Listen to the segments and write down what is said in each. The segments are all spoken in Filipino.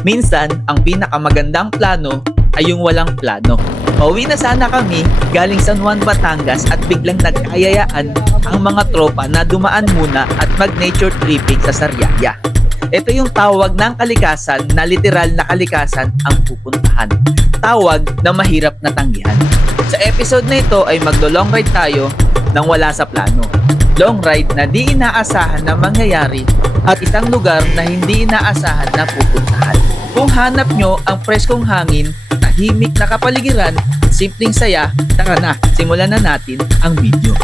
Minsan, ang pinakamagandang plano ay yung walang plano. Pauwi na sana kami galing San Juan, Batangas at biglang nagkayayaan ang mga tropa na dumaan muna at mag-nature tripping sa Sariaya. Ito yung tawag ng kalikasan na literal na kalikasan ang pupuntahan. Tawag na mahirap na tanggihan. Sa episode na ito ay maglo-long ride tayo nang wala sa plano. Long ride na di inaasahan na mangyayari at isang lugar na hindi inaasahan na pupuntahan. Kung hanap nyo ang preskong hangin, tahimik na kapaligiran, simpleng saya, tara na, simulan na natin ang video.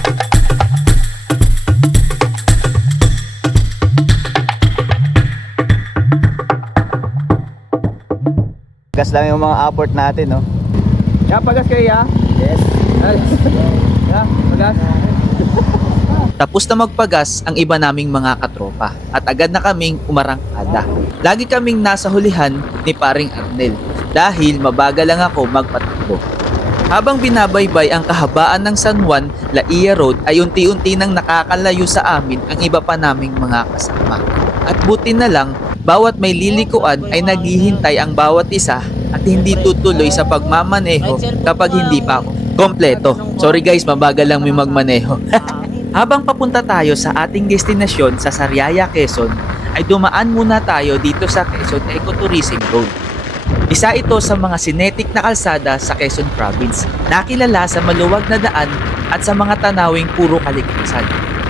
Gas lang yung mga apport natin, no? Ya, pagas kayo ya? Yes. Ya, pagas. Tapos na magpagas ang iba naming mga katropa at agad na kaming umarangkada. Lagi kaming nasa hulihan ni paring Arnel dahil mabagal lang ako magpatakbo. Habang binabaybay ang kahabaan ng San Juan, Laia Road ay unti-unti nang nakakalayo sa amin ang iba pa naming mga kasama. At buti na lang, bawat may lilikuan ay naghihintay ang bawat isa at hindi tutuloy sa pagmamaneho kapag hindi pa ako kompleto. Sorry guys, mabagal lang may magmaneho. Habang papunta tayo sa ating destinasyon sa Sariaya, Quezon, ay dumaan muna tayo dito sa Quezon Ecotourism Road. Isa ito sa mga sinetik na kalsada sa Quezon Province, nakilala sa maluwag na daan at sa mga tanawing puro kalikasan.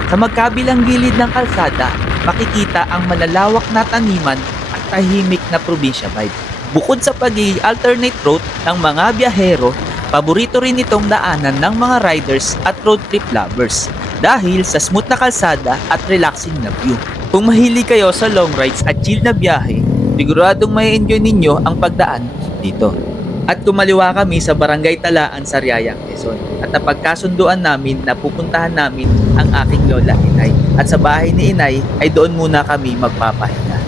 Sa magkabilang gilid ng kalsada, makikita ang malalawak na taniman at tahimik na probinsya vibe. Bukod sa pagiging alternate route ng mga biyahero, paborito rin itong daanan ng mga riders at road trip lovers dahil sa smooth na kalsada at relaxing na view. Kung mahilig kayo sa long rides at chill na biyahe, siguradong may enjoy ninyo ang pagdaan dito. At kumaliwa kami sa Barangay Talaan, Sariaya, Quezon at napagkasunduan namin na pupuntahan namin ang aking lola Inay. At sa bahay ni Inay ay doon muna kami magpapahinga.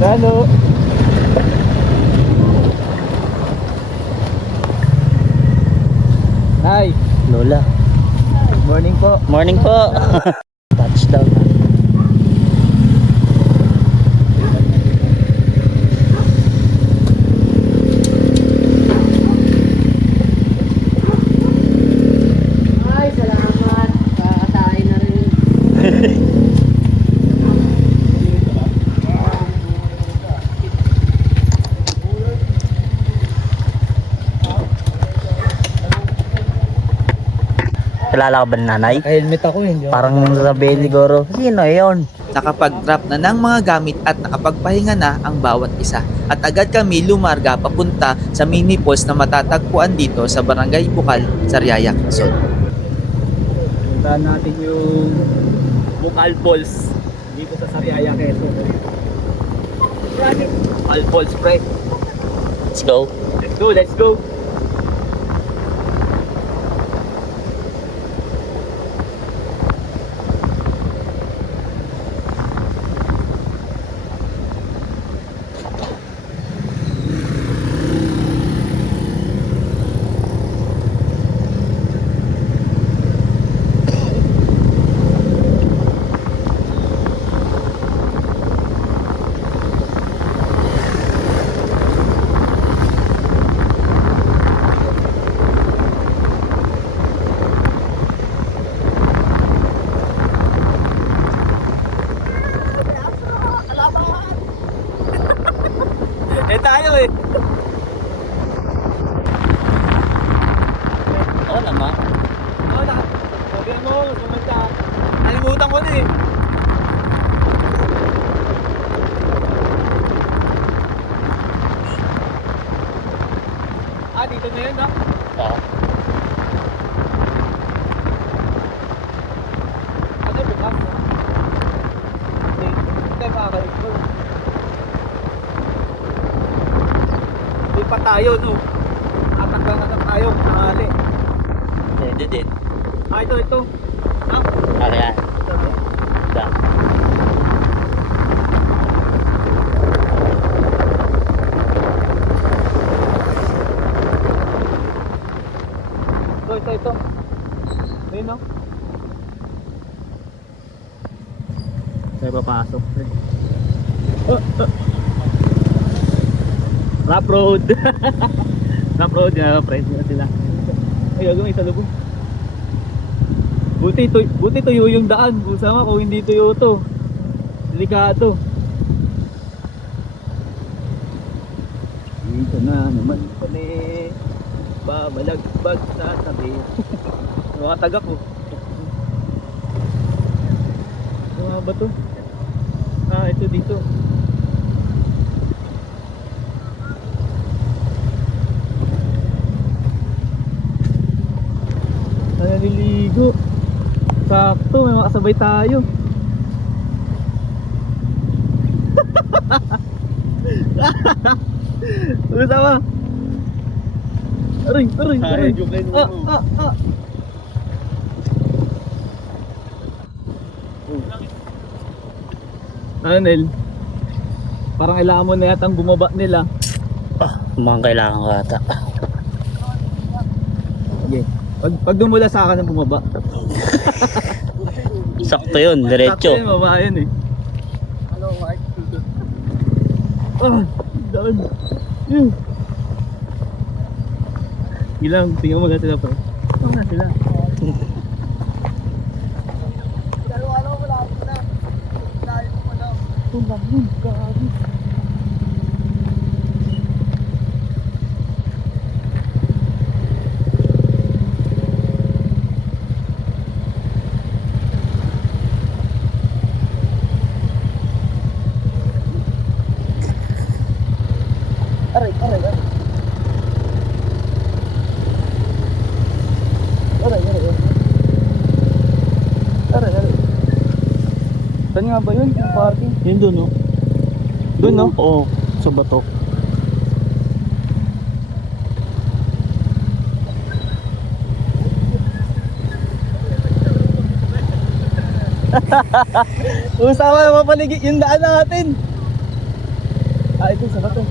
Hello. Hi! Lola. Good morning po. Morning po. Touchdown na. Ay, salamat. Kakatayin na rin. Kilala ka ba ni nanay? Helmet ako hindi. Parang sabihin siguro, sino yun? Nakapag-drop na ng mga gamit at nakapagpahinga na ang bawat isa. At agad kami lumarga papunta sa mini falls na matatagpuan dito sa Barangay Bukal, Sariaya, Quezon. Puntahan natin yung Bukal Falls dito sa Sariaya, Quezon. Bukal Falls, pre. Let's go. Let's go, let's go. Tayo eh. Oo naman. Oo, sabi mo, sumanta. Nalimutan ko na eh. Dito na yun, no? Oo. Ano, bukas? Hindi pa ako. Hindi pa tayo, no? Tataklang na tayo, nakali. Pwede din. Ito. Ha? Ano yan? Da. Ito. Ayun no? Tayo papasok. Rap road. Rap road, yan, friends na sila. Ay, gagawin sa lubog. Buti tuyo yung daan. Busama kung hindi tuyo to. Delikado. Dito na naman kami. Babalagbag sa tabi. Mga taga ko. Mga ba to? Ah, ito dito. Naliligo. Sakto, may makasabay tayo. Ano sama? Aray. Ah. Nel, parang kailangan mo na yatang bumaba nila. Mukhang kailangan ko ata. Sige. Pag dumula sa akin ang bumaba. Sakto yun, diretso. Sakto yun, baba yun eh. Daan. Ilang, tingnan mo na sila pa. Ano na sila? Aray. Saan nga ba yun? Yung parking? Yun doon, no? Doon, no? Oo, sa bato. Usama naman paligid yung daan natin. Ah, ito sa bato.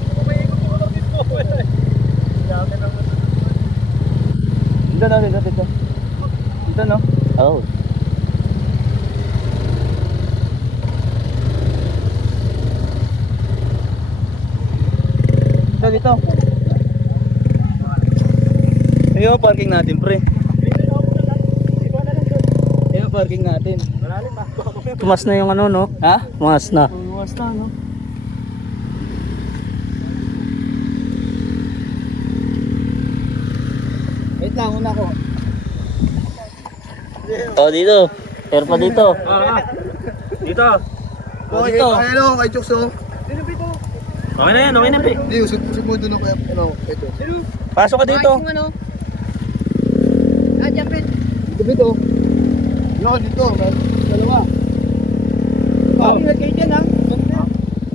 Dito, no? Oh. Dito. Ayun, parking natin, pre. Ayun, parking natin. Tumas na yung ano, no? Ha? Tumas na. Buwas na, no? Wait lang, una ko. Oh, dito. Pero pa dito. Dito. Okay, Dito. ano, kay Chokso. Okay na yan, okay na, pre. Hindi, usap mo doon ako, ano, kay Chokso. Pasok ka dito. Ano? Ah, Japet. Dito. Ano, dito, dalawa. Oh. Kayo dyan, ha?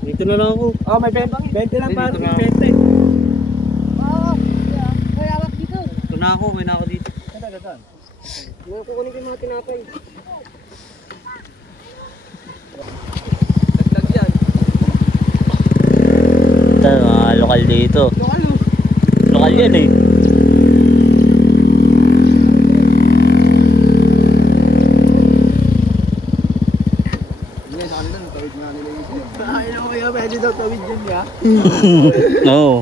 Dito na lang ako. Oh, may 20 lang Dito parking, na. 20. Oo. May awak dito. Ito na ako, may na ako dito. Kukunin ko yung mga tinapay. Dagdag yan. Ito, mga lokal dito. Lokal yan eh. Hindi, sa kanila, tawid nga nila yung isa. Ayaw ko kaya pwede daw tawid yun ya. No.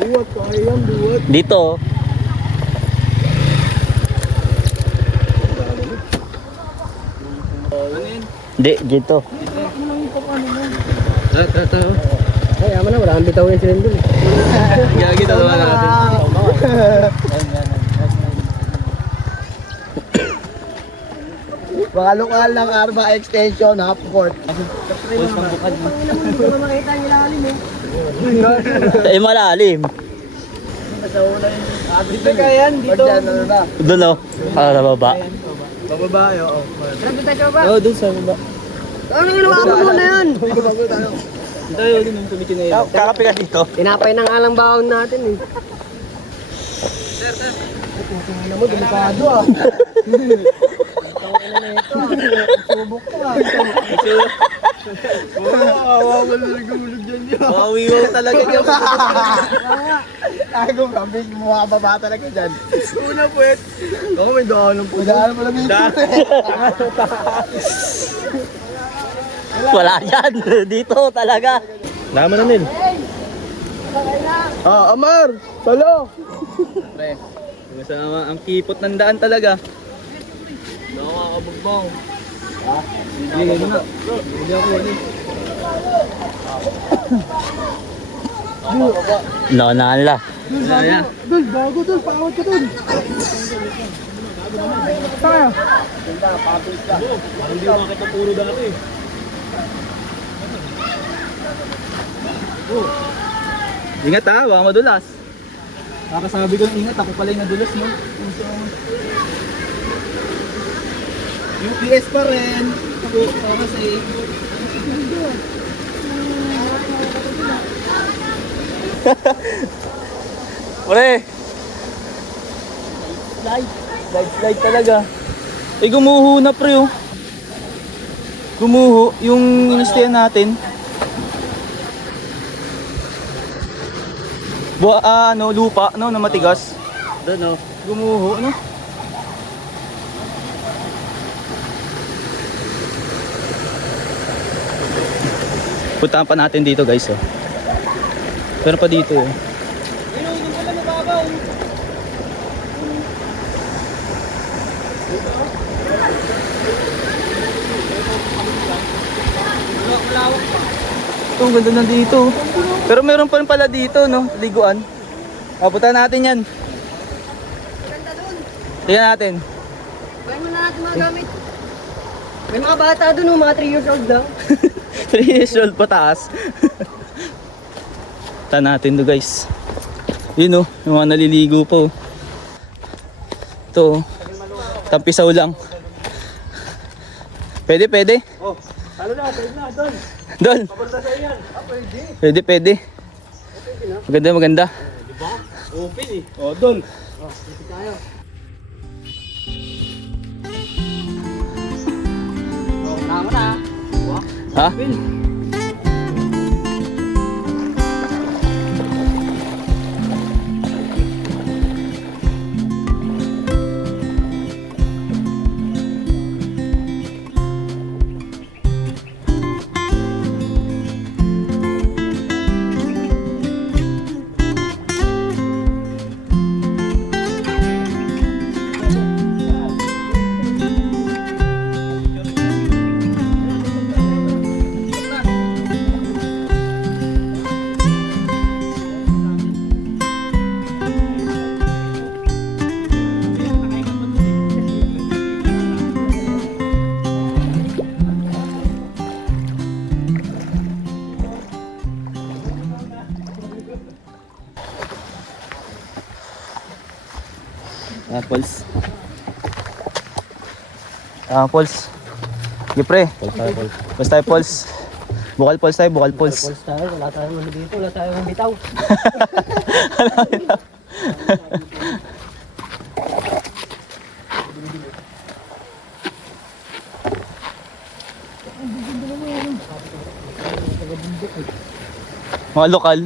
Buwat, kaya yan, buwat. Dito. Ano yun? Di, dito. Ay, ama na, wala kang bitawin sila doon. Gagawin na naman natin. Mga lokal ng Arba Extension, half court. Boys, pambukad mo. Hindi mo makita ang ilalim eh. Eh, malalim. Dito kaya yan, dito. Pag yan, ano na. Doon o. Ah, sa baba. Bababa, oo. Grabe tayo sa baba. Oo, dun sa baba. Ano yung inuwa mo muna yun? Bago tayo. Tayo din yung tumitin na yun. Kakape ka dito. Tinapay ng alang baon natin eh. Ano mo, delikado ah. Subok ka. Wow, wala nagulog dyan yun. Wawiwaw talaga yun. Tago kambing, bumababa talaga dyan. Una puwet. Ako may daanan po. May daanan pala dito. Wala yan. Dito talaga. Naman na nil. Ah, Amar! Salo! Pre, gusto naman ang kipot ng daan talaga. Nakakabugbang. Hindi mo na. Hindi ako yan eh. Naunahan la. Dul, bago dul, pawad ka dul. Tayo. Hindi mo makita puro dati. Ingat ha, baka madulas. Kakasabi ko ng ingat, ako pala yung nadulas no. UPS pa rin. Para sa Pre! Slide talaga. Eh gumuho na pre oh. Gumuho yung inistayan natin. Lupa no na matigas. Doon oh. Gumuho no. Puntahan pa natin dito guys oh. Pero pa dito oh. Ito, ang ganda na dito. Pero meron pa rin pala dito, no? Liguan. Puntahan natin yan. Ganda dun. Tingnan natin. Kaya mo na natin mga gamit. May mga bata dun, oh, mga 3 years old lang. 3 years old pataas. Puntahan natin to guys. Yun oh, yung mga naliligo po. Ito oh. Tampisaw lang. Pwede, pwede. Oh, talo na, pwede na, Don. Don. Papunta sa iyan. Ah, pwede. Pwede, pwede. Maganda, maganda. Diba? Open eh. Oh, Don. Oh, dito tayo. Oh, wala mo na. Ha? Apples. Apples. Gipre. Basta apples. Bukal pulse tayo, bukal pulse. Pulse tayo, wala tayong ano dito, wala tayong bitaw. Mga lokal.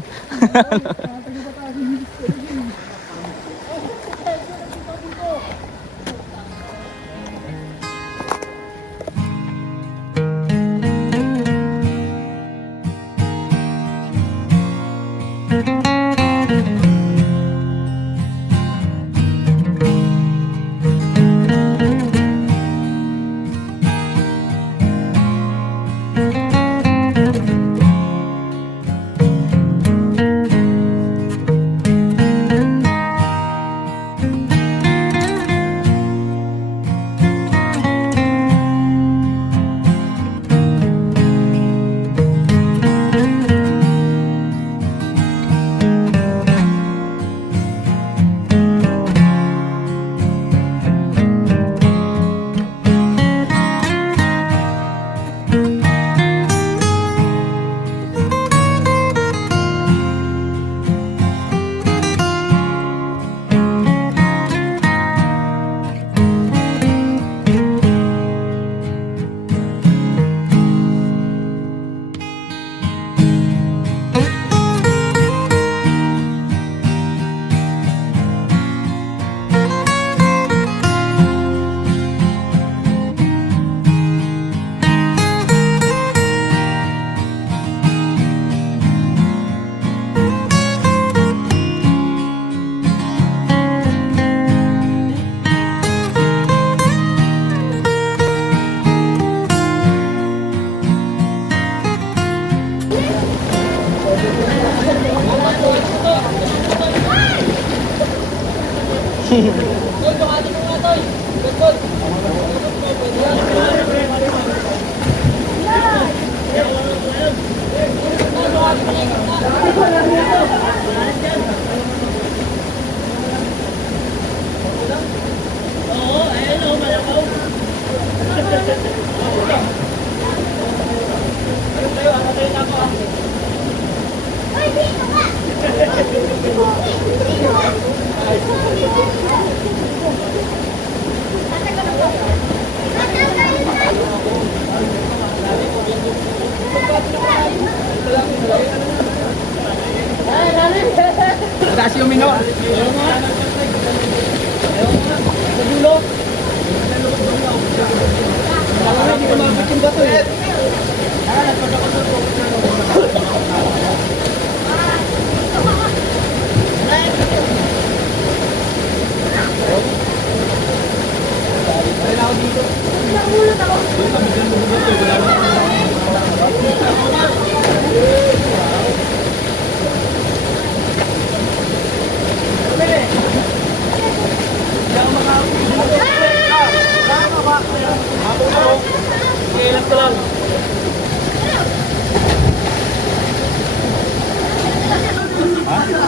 Taas yung mino.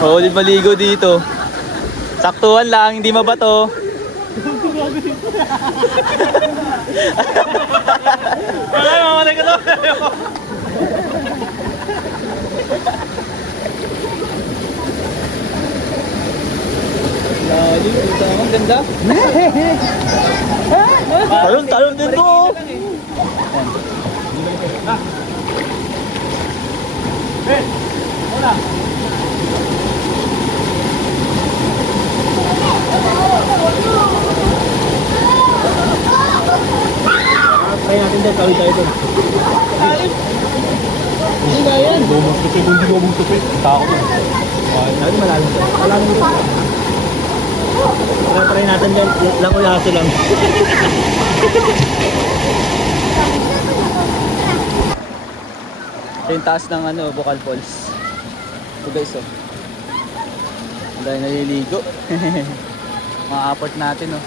Ulit maligo dito. Saktuhan lang, hindi mabato. Ay, mamatay ka to. Lalim, ito ang ganda. Talon din to. Kaya natin dyan, kawin tayo dun. Hindi ba yan? Hindi mo bumutupit. Tako mo. Natin malalim dyan. Malalim dyan. Try natin dyan. Lang ulaso lang. Ito yung taas ng Bukal Falls. Ito guys, oh. Dahil naliligo. Mga apport natin, oh.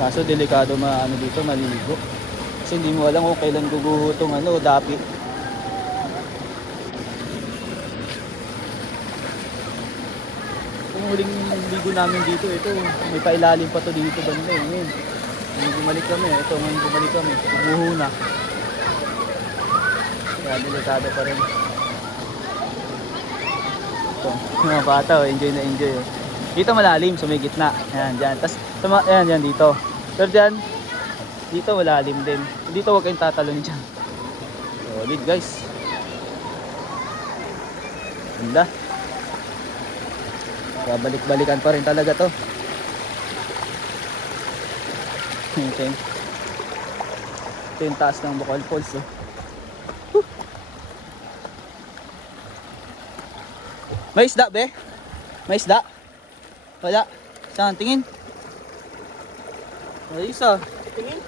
Kaso delikado dito, maligo. Kasi hindi mo alam kung kailan guguho itong dapi. Yung huling ligo namin dito, ito, may pailalim pa to dito banda eh. Ngayon, ngayon bumalik kami, guguho na. Kaya delikado pa rin. Ito, yung mga bata, oh, enjoy na enjoy. Oh. Dito malalim, so may gitna. Ayan, dyan. Tapos, ayan, dyan dito. Pero dyan, dito malalim din. Dito huwag kayong tatalon dyan. Solid guys. Ganda. Balik-balikan pa rin talaga to. Ito yung taas ng Bukal Falls. Oh. May isda be? May isda? Wala. Saan? Tingin. Ay, isa. Tingin.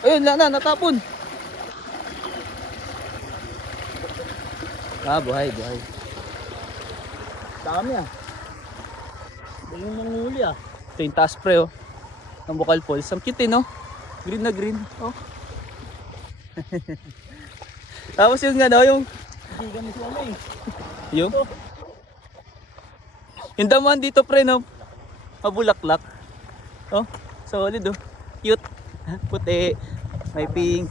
Ayun, natapon. Buhay. Dami ah. Galing manghuli ah. Ito yung taas pre, oh. Ng Bukal Falls. Ang cute, no? Green na green. Oh. Tapos yung yung Hindi kami sila eh. yung damuhan dito pre, no? Mabulaklak. Oh, solid, oh. Cute. Puti. May pink.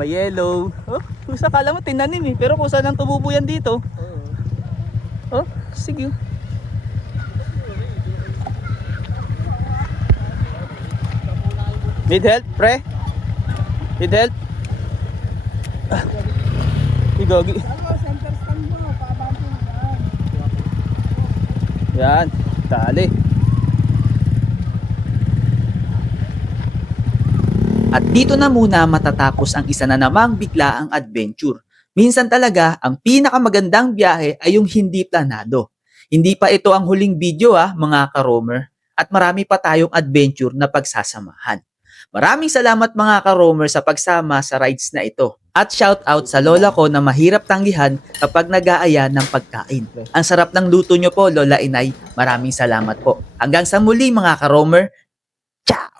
May yellow. Oh, kung sakala mo tinanim eh. Pero kung saan ang tumubo yan dito. Oh, sige. Need help, pre? Need help? Gagi. Yan, tali. At dito na muna matatapos ang isa na namang biglaang adventure. Minsan talaga, ang pinakamagandang biyahe ay yung hindi planado. Hindi pa ito ang huling video mga ka-roamer, at marami pa tayong adventure na pagsasamahan. Maraming salamat mga ka-roamer sa pagsama sa rides na ito. At shout out sa lola ko na mahirap tanggihan kapag nag-aaya ng pagkain. Ang sarap ng luto nyo po, Lola Inay. Maraming salamat po. Hanggang sa muli mga ka-roamer. Ciao!